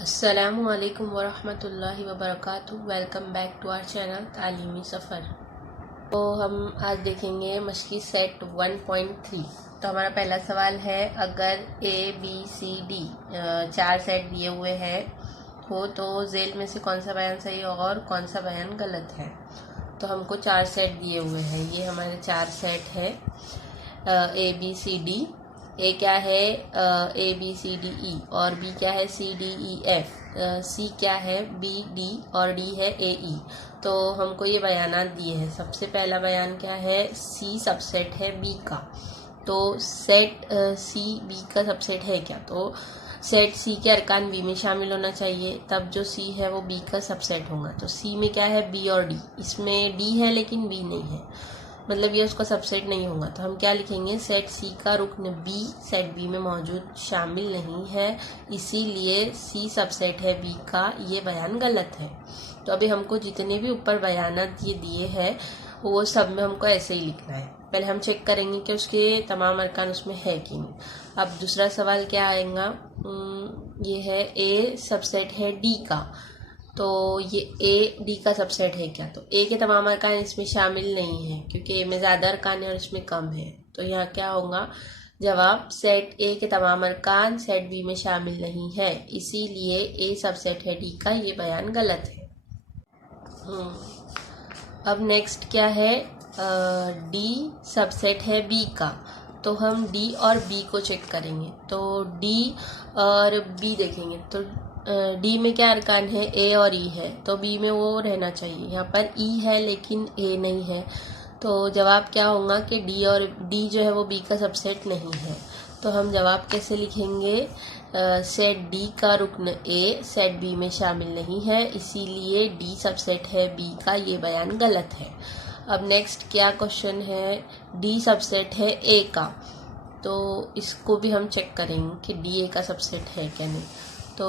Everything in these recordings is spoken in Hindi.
अस्सलामुअलैकुम वरहमतुल्लाहि वबरकातुहू। Welcome back to our channel Taleemi Safar. तो हम आज देखेंगे मशक़ी सेट 1.3। तो हमारा पहला सवाल है, अगर A B C D 4 set दिए हुए हैं हो तो झेल में से कौन सा बयान सही और कौन सा बयान गलत है। तो हमको 4 सेट दिए हुए हैं, ये हमारे 4 सेट है ए बी सी डी। ए क्या है ए बी सी डी ई, और बी क्या है सी डी ई एफ, सी क्या है बी डी, और डी है ए ई। तो हमको ये बयानात दिए हैं। सबसे पहला बयान क्या है, सी सबसेट है बी का। तो सेट सी बी का सबसेट है क्या, तो सेट सी के अरकान बी में शामिल होना चाहिए, तब जो सी है वो बी का सबसेट होगा। तो सी में क्या है बी और डी, इसमें डी है लेकिन बी नहीं है, मतलब ये उसका सबसेट नहीं होगा। तो हम क्या लिखेंगे, सेट सी का रुकन बी सेट बी में मौजूद शामिल नहीं है, इसीलिए सी सबसेट है बी का, ये बयान गलत है। तो अभी हमको जितने भी ऊपर बयानात ये दिए हैं वो सब में हमको ऐसे ही लिखना है। पहले हम चेक करेंगे कि उसके तमाम अरकान उसमें है कि नहीं। अब दूसरा सवाल क्या आएगा, ये है ए सबसेट है डी का। तो ये ए डी का सबसेट है क्या, तो ए के तमाम अरकान इसमें शामिल नहीं है क्योंकि ए में ज़्यादा अरकान है और इसमें कम है। तो यहाँ क्या होगा जवाब, सेट ए के तमाम अरकान सेट बी में शामिल नहीं है, इसीलिए ए सबसेट है डी का, ये बयान गलत है। अब नेक्स्ट क्या है, डी सबसेट है बी का। तो हम डी और बी को चेक करेंगे। तो डी और बी देखेंगे तो डी में क्या अरकान है, ए और ई है, तो बी में वो रहना चाहिए। यहाँ पर ई है लेकिन ए नहीं है, तो जवाब क्या होगा कि डी और डी जो है वो बी का सबसेट नहीं है। तो हम जवाब कैसे लिखेंगे, सेट डी का रुकन ए सेट बी में शामिल नहीं है, इसीलिए डी सबसेट है बी का, ये बयान गलत है। अब नेक्स्ट क्या क्वेश्चन है, डी सबसेट है ए का। तो इसको भी हम चेक करेंगे कि डी ए का सबसेट है क्या नहीं। तो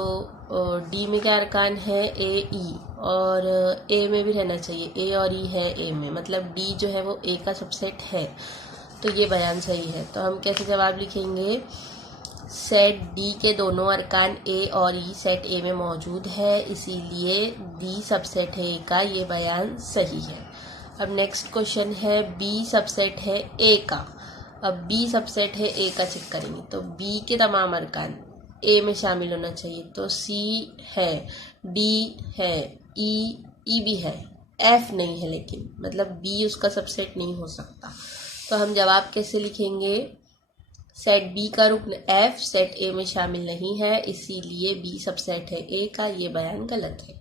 डी में क्या अरकान है, ए ई, और ए में भी रहना चाहिए, ए और ई है ए में, मतलब डी जो है वो ए का सबसेट है, तो ये बयान सही है। तो हम कैसे जवाब लिखेंगे, सेट डी के दोनों अरकान ए और ई सेट ए में मौजूद है, इसीलिए डी सबसेट है ए का, ये बयान सही है। अब नेक्स्ट क्वेश्चन है, बी सबसेट है ए का। अब बी सबसेट है ए का चेक करेंगे। तो बी के तमाम अरकान ए में शामिल होना चाहिए, तो सी है, डी है, ई भी है, एफ नहीं है, लेकिन मतलब बी उसका सबसेट नहीं हो सकता। तो हम जवाब कैसे लिखेंगे, सेट बी का रुकन एफ सेट ए में शामिल नहीं है, इसीलिए बी सबसेट है ए का, ये बयान गलत है।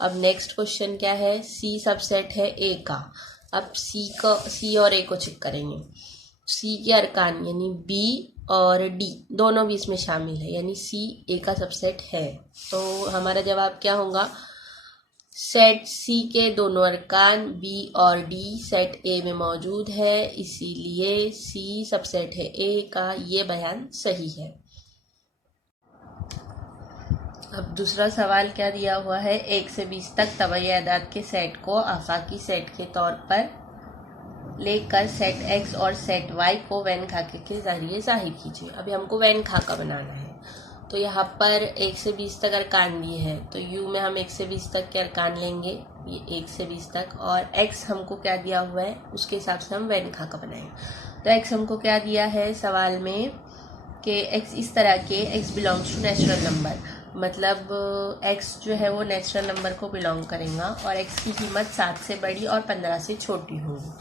अब नेक्स्ट क्वेश्चन क्या है, सी सबसेट है ए का। अब सी और ए को चेक करेंगे। सी के अरकान यानी बी और डी दोनों भी इसमें शामिल है, यानी सी ए का सबसेट है। तो हमारा जवाब क्या होगा, सेट सी के दोनों अरकान बी और डी सेट ए में मौजूद है, इसीलिए सी सबसेट है ए का, ये बयान सही है। अब दूसरा सवाल क्या दिया हुआ है, 1 से 20 तक तबई अदाद के सेट को आफाकी सेट के तौर पर लेकर सेट एक्स और सेट वाई को वैन खाके के जरिए जाहिर कीजिए। अभी हमको वैन खाका बनाना है। तो यहाँ पर 1 से 20 तक अरकान दिए हैं, तो यू में हम 1 से 20 तक के अरकान लेंगे, ये 1 से 20 तक, और एक्स हमको क्या दिया हुआ है उसके हिसाब से हम वैन खाका बनाएंगे। तो एक्स हमको क्या दिया है सवाल में कि एक्स इस तरह के, X belongs to natural number, मतलब एक्स जो है वो नेचुरल नंबर को बिलोंग करेगा, और एक्स की कीमत 7 से बड़ी और 15 से छोटी होगी।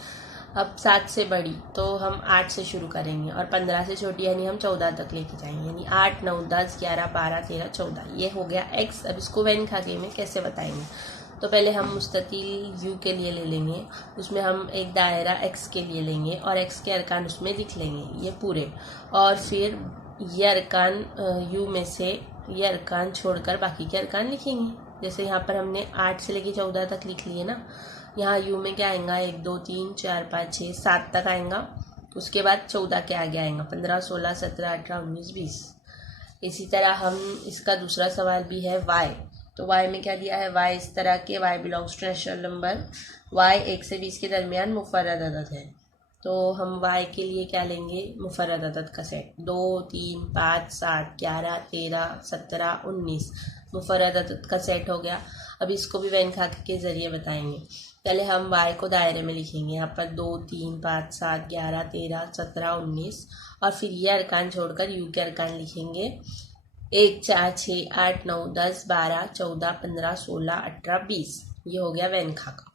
अब 7 से बड़ी तो हम 8 से शुरू करेंगे, और 15 से छोटी यानी हम 14 तक लेके जाएंगे, यानी 8, 9, 10, 11, 12, 13, 14, ये हो गया एक्स। अब इसको वैन खाके में कैसे बताएंगे, तो पहले हम मुस्ततिल यू के लिए ले लेंगे, उसमें हम एक दायरा एक्स के लिए लेंगे और एक्स के अरकान उसमें लिख लेंगे ये पूरे, और फिर ये अरकान यू में से ये अरकान छोड़कर बाकी के अरकान लिखेंगे। जैसे यहाँ पर हमने 8 से लेके 14 तक लिख लिए ना, यहाँ यू में क्या आएगा, 1, 2, 3, 4, 5, 6, 7 तक आएगा। उसके बाद 14 के आगे आएगा 15, 16, 17, 18, 19, 20। इसी तरह हम इसका दूसरा सवाल भी है वाई। तो वाई में क्या दिया है, वाई इस तरह के, Y belongs to natural number, Y 1 से 20 के दरमियान मुफर्रद अदद है। तो हम y के लिए क्या लेंगे, मुफर्रद अदद का सेट 2, 3, 5, 7, 11, 13, 17, 19 मुफर्रद अदद का सेट हो गया। अब इसको भी वैन खाके के ज़रिए बताएंगे। पहले हम y को दायरे में लिखेंगे, यहाँ पर 2, 3, 5, 7, 11, 13, 17, 19 और फिर ये अरकान छोड़कर u के अरकान लिखेंगे 1, 4, 6, 8, 9, 10, 12, 14, 15, 16, 18, 20। ये हो गया वैन खा का।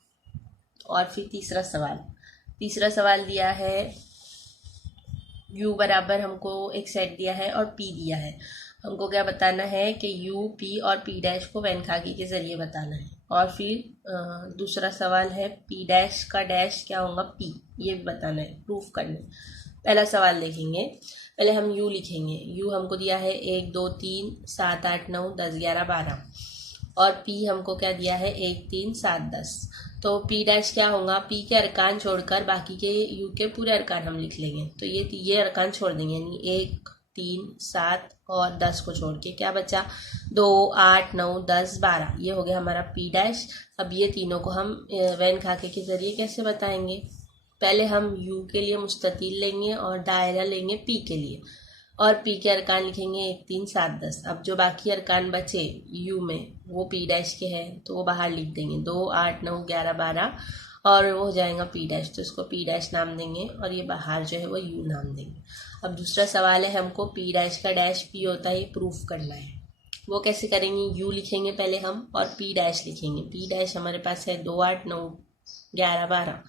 और फिर तीसरा सवाल दिया है u बराबर हमको एक सेट दिया है और p दिया है। हमको क्या बताना है कि u, p और p डैश को वैन खाकी के ज़रिए बताना है। और फिर दूसरा सवाल है p डैश का डैश क्या होगा p, ये भी बताना है, प्रूफ करना है। पहला सवाल देखेंगे, पहले हम u लिखेंगे। u हमको दिया है 1, 2, 3, 7, 8, 9, 10, 11, 12 और p हमको क्या दिया है 1, 3, 7, 10। तो p डैश क्या होगा, p के अरकान छोड़कर बाकी के u के पूरे अरकान हम लिख लेंगे। तो ये अरकान छोड़ देंगे, यानी 1, 3, 7 और 10 को छोड़ के क्या बचा 2, 8, 9, 10, 12। ये हो गया हमारा p डैश। अब ये तीनों को हम वैन खाके के ज़रिए कैसे बताएंगे, पहले हम u के लिए मुस्ततील लेंगे और दायरा लेंगे p के लिए और p के अरकान लिखेंगे 1, 3, 7, 10। अब जो बाकी अरकान बचे u में वो p डैश के हैं तो वो बाहर लिख देंगे 2, 8, 9, 11, 12 और वो हो जाएगा p डैश, तो इसको p डैश नाम देंगे और ये बाहर जो है वो u नाम देंगे। अब दूसरा सवाल है, हमको p डैश का डैश p होता है ये प्रूफ करना है। वो कैसे करेंगे, u लिखेंगे पहले हम और p डैश लिखेंगे। p डैश हमारे पास है 2, 8, 9, 11, 12।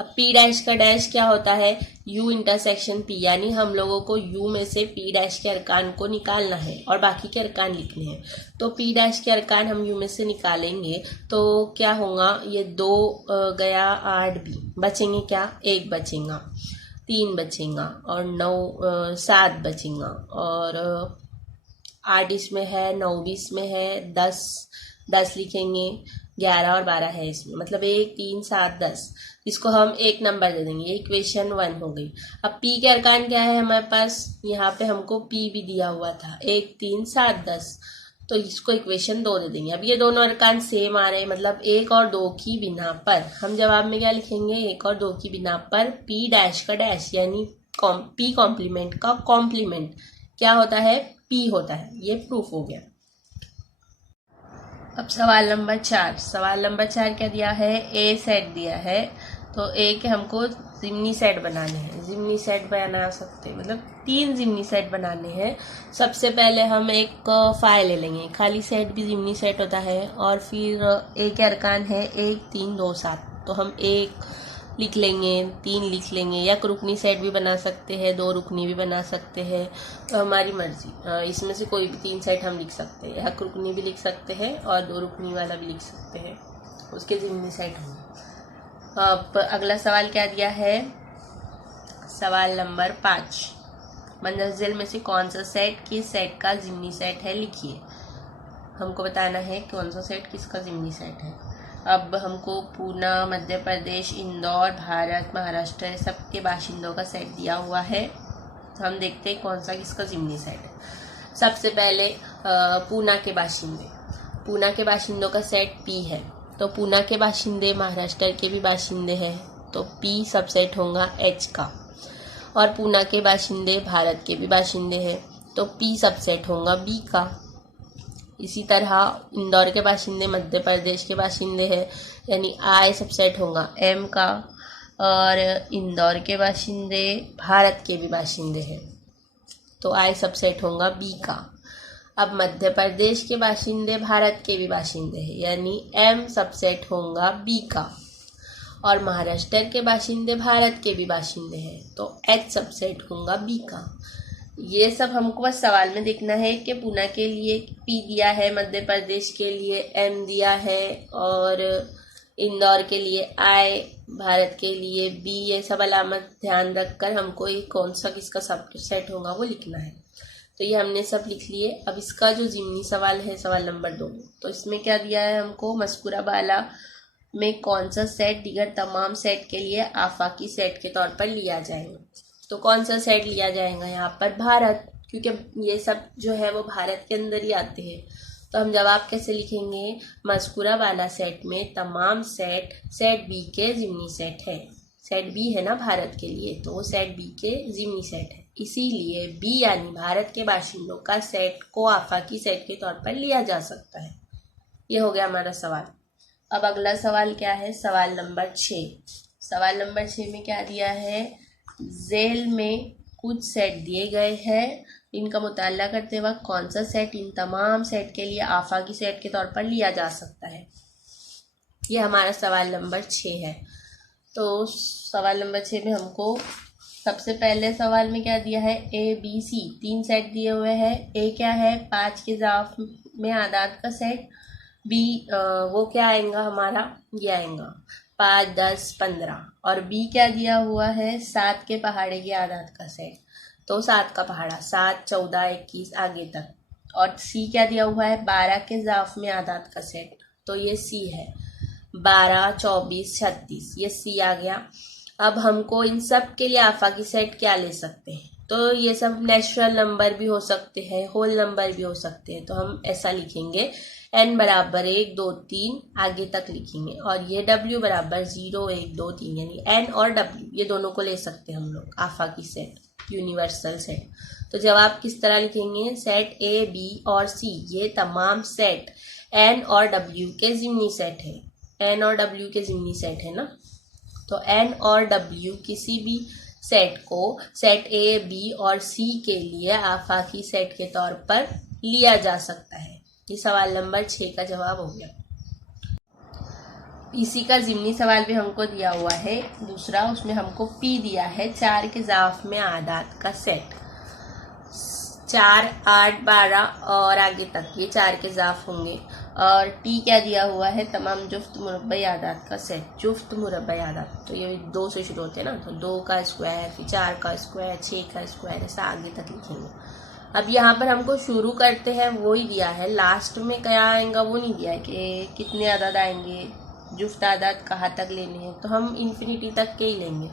अब p डैश का डैश क्या होता है, u इंटरसेक्शन p, यानी हम लोगों को u में से p डैश के अरकान को निकालना है और बाकी के अरकान लिखने हैं। तो p डैश के अरकान हम u में से निकालेंगे तो क्या होगा, ये 2 गया 8 भी बचेंगे, क्या 1 बचेगा, 3 बचेगा और 9 7 बचेगा और 8 इसमें है, 9 भी इसमें है, 10 लिखेंगे, 11 और 12 है इसमें, मतलब 1, 3, 7, 10। इसको हम 1 नंबर दे देंगे, ये इक्वेशन 1 हो गई। अब p के अरकान क्या है हमारे पास, यहाँ पे हमको p भी दिया हुआ था 1, 3, 7, 10, तो इसको इक्वेशन 2 दे देंगे। अब ये दोनों अरकान सेम आ रहे हैं, मतलब 1 और 2 की बिना पर हम जवाब में क्या लिखेंगे, 1 और 2 की बिना पर p डैश का डैश, यानी p कॉम्प्लीमेंट का कॉम्प्लीमेंट क्या होता है, p होता है। ये प्रूफ हो गया। अब सवाल नंबर 4 क्या दिया है, a सेट दिया है। तो a के हमको ज़िम्नी सेट बनाने हैं, ज़िम्नी सेट बना सकते हैं, मतलब 3 ज़िम्नी सेट बनाने हैं। सबसे पहले हम एक फाइल ले लेंगे, खाली सेट भी ज़िम्नी सेट होता है। और फिर a के अरकान है 1, 3, 2, 7, तो हम 1 लिख लेंगे, 3 लिख लेंगे, या रुकनी सेट भी बना सकते हैं, 2 रुकनी भी बना सकते हैं, तो हमारी मर्जी। इसमें से कोई भी 3 सेट हम लिख सकते हैं, 1 रुकनी भी लिख सकते हैं और 2 रुकनी वाला भी लिख सकते हैं, उसके ज़िम्नी सेट होंगे। अब अगला सवाल क्या दिया है, सवाल नंबर 5, मंजिल में से कौन सा सेट किस सेट का ज़िम्नी सेट है, लिखिए। हमको बताना है कौन सा सेट किसका ज़िम्नी सेट है। अब हमको पूना, मध्य प्रदेश, इंदौर, भारत, महाराष्ट्र सबके बाशिंदों का सेट दिया हुआ है। तो हम देखते हैं कौन सा किसका ज़िम्नी सेट है। सबसे पहले पूना के बाशिंदों का सेट p है, तो पूना के बाशिंदे महाराष्ट्र के भी बाशिंदे हैं, तो p सबसेट होगा h का। और पूना के बाशिंदे भारत के भी बाशिंदे हैं, तो p सबसेट होगा b का। इसी तरह इंदौर के बाशिंदे मध्य प्रदेश के बाशिंदे हैं, यानी I सबसेट होगा m का। और इंदौर के बाशिंदे भारत के भी बाशिंदे हैं, तो I सबसेट होगा b का। अब मध्य प्रदेश के बाशिंदे भारत के भी बाशिंदे हैं, यानी m सबसेट होगा b का। और महाराष्ट्र के बाशिंदे भारत के भी बाशिंदे हैं, तो h सबसेट होगा b का। ये सब हमको बस सवाल में देखना है कि पूना के लिए p दिया है, मध्य प्रदेश के लिए m दिया है और इंदौर के लिए I, भारत के लिए b। ये सब अलामत ध्यान रखकर हमको ये कौन सा किसका सबसेट होगा वो लिखना है। तो ये हमने सब लिख लिए। अब इसका जो ज़िम्नी सवाल है, सवाल नंबर 2, तो इसमें क्या दिया है हमको, मज़कूरा बाला में कौन सा सेट दीगर तमाम सेट के लिए आफाकी सेट के तौर पर लिया जाएगा। तो कौन सा सेट लिया जाएगा यहाँ पर, भारत, क्योंकि ये सब जो है वो भारत के अंदर ही आते हैं। तो हम जवाब कैसे लिखेंगे, मज़कूरा वाला सेट में तमाम सेट बी के ज़िम्नी सेट है। सेट बी है ना भारत के लिए, तो वो सेट बी के ज़िमनी सेट है। इसीलिए बी यानी भारत के बाशिंदों का सेट को आफाकी सेट के तौर पर लिया जा सकता है। ये हो गया हमारा सवाल। अब अगला सवाल क्या है, सवाल नंबर 6। सवाल नंबर 6 में क्या दिया है, जेल में कुछ सेट दिए गए हैं, इनका मुताला करते वक्त कौन सा सेट इन तमाम सेट के लिए आफाकी सेट के तौर पर लिया जा सकता है। ये हमारा सवाल नंबर 6 है। तो सवाल नंबर 6 में हमको सबसे पहले सवाल में क्या दिया है, ए बी सी 3 सेट दिए हुए हैं। ए क्या है, 5 के ज़ाफ में आदाद का सेट। बी वो क्या आएगा हमारा, ये आएगा 5, 10, 15। और बी क्या दिया हुआ है, 7 के पहाड़े के आदाद का सेट, तो 7 का पहाड़ा 7, 14, 21 आगे तक। और सी क्या दिया हुआ है, 12 के ज़ाफ में आदाद का सेट, तो ये सी है 12, 24, 36, ये सी आ गया। अब हमको इन सब के लिए आफाकी सेट क्या ले सकते हैं, तो ये सब नेचुरल नंबर भी हो सकते हैं, होल नंबर भी हो सकते हैं। तो हम ऐसा लिखेंगे n बराबर 1, 2, 3 आगे तक लिखेंगे, और ये w बराबर 0, 1, 2, 3 यानी n और w ये दोनों को ले सकते हैं हम लोग आफाकी सेट, यूनिवर्सल सेट। तो जवाब किस तरह लिखेंगे, सेट a, b और c ये तमाम सेट n और w के ज़िमनी सेट है, n और w के ज़िमनी सेट है ना। तो n और w किसी भी सेट को सेट a, b और c के लिए आफाकी सेट के तौर पर लिया जा सकता है। ये सवाल नंबर 6 का जवाब हो गया। इसी का ज़िमनी सवाल भी हमको दिया हुआ है दूसरा, उसमें हमको p दिया है 4 के ज़ाफ में आदाद का सेट, 4, 8, 12 और आगे तक ये 4 के ज़ाफ होंगे। और टी क्या दिया हुआ है, तमाम जुफ्त मुरब्बई आदाद का सेट, जुफ्त मुरब्बई आदाद, तो ये 2 से शुरू होते हैं ना, तो 2 का स्क्वायर, फिर 4 का स्क्वायर, 6 का स्क्वायर, ऐसा आगे तक लिखेंगे। अब यहाँ पर हमको शुरू करते हैं वो ही दिया है, लास्ट में क्या आएगा वो नहीं दिया है कि कितने आदाद आएंगे, जुफ्त आदाद कहाँ तक लेने हैं, तो हम इन्फिनिटी तक के ही लेंगे।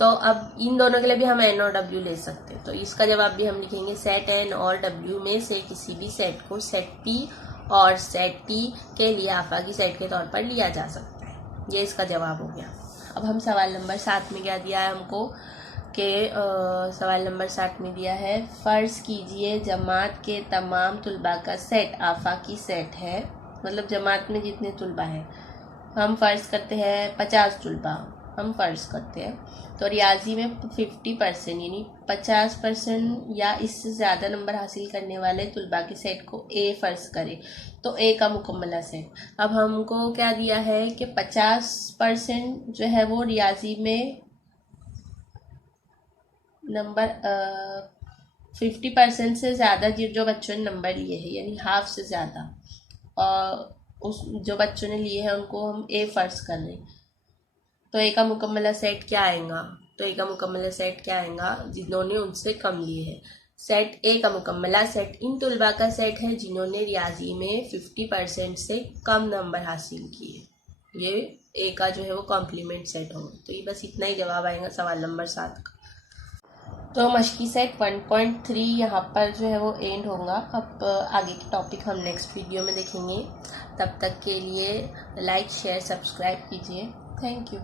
तो अब इन दोनों के लिए भी हम n और w ले सकते हैं। तो इसका जवाब भी हम लिखेंगे सेट n और w में से किसी भी सेट को सेट p और सेट t के लिए आफाकी सेट के तौर पर लिया जा सकता है। ये इसका जवाब हो गया। अब हम सवाल नंबर 7 में क्या दिया है हमको कि सवाल नंबर 7 में दिया है, फ़र्ज़ कीजिए जमात के तमाम तुलबा का सेट आफाकी सेट है, मतलब जमात में जितने तुलबा हैं, हम फ़र्ज़ करते हैं 50 तुलबा हम फ़र्ज़ करते हैं, तो रियाजी में 50% यानी 50% या इससे ज़्यादा नंबर हासिल करने वाले तुलबा के सेट को ए फ़र्ज़ करें, तो ए का मुकम्मला सेट। अब हमको क्या दिया है कि 50% जो है वो रियाजी में नंबर 50% से ज़्यादा जो बच्चों ने नंबर लिए हैं, यानी हाफ से ज़्यादा, और उस जो बच्चों ने लिए हैं उनको हम ए फ़र्ज़ कर लें, तो ए का मुकम्मला सेट क्या आएगा, तो ए का मुकम्मला सेट क्या आएगा, जिन्होंने उनसे कम लिए हैं। सेट ए का मुकम्मला सेट इन तुलबा का सेट है जिन्होंने रियाजी में 50% से कम नंबर हासिल किए। ये ए का जो है वो कॉम्प्लीमेंट सेट होगा। तो ये बस इतना ही जवाब आएगा सवाल नंबर 7 का। तो मश्की सेट 1.3 यहाँ पर जो है वो एंड होगा। अब आगे के टॉपिक हम नेक्स्ट वीडियो में देखेंगे। तब तक के लिए लाइक, शेयर, सब्सक्राइब कीजिए। Thank you.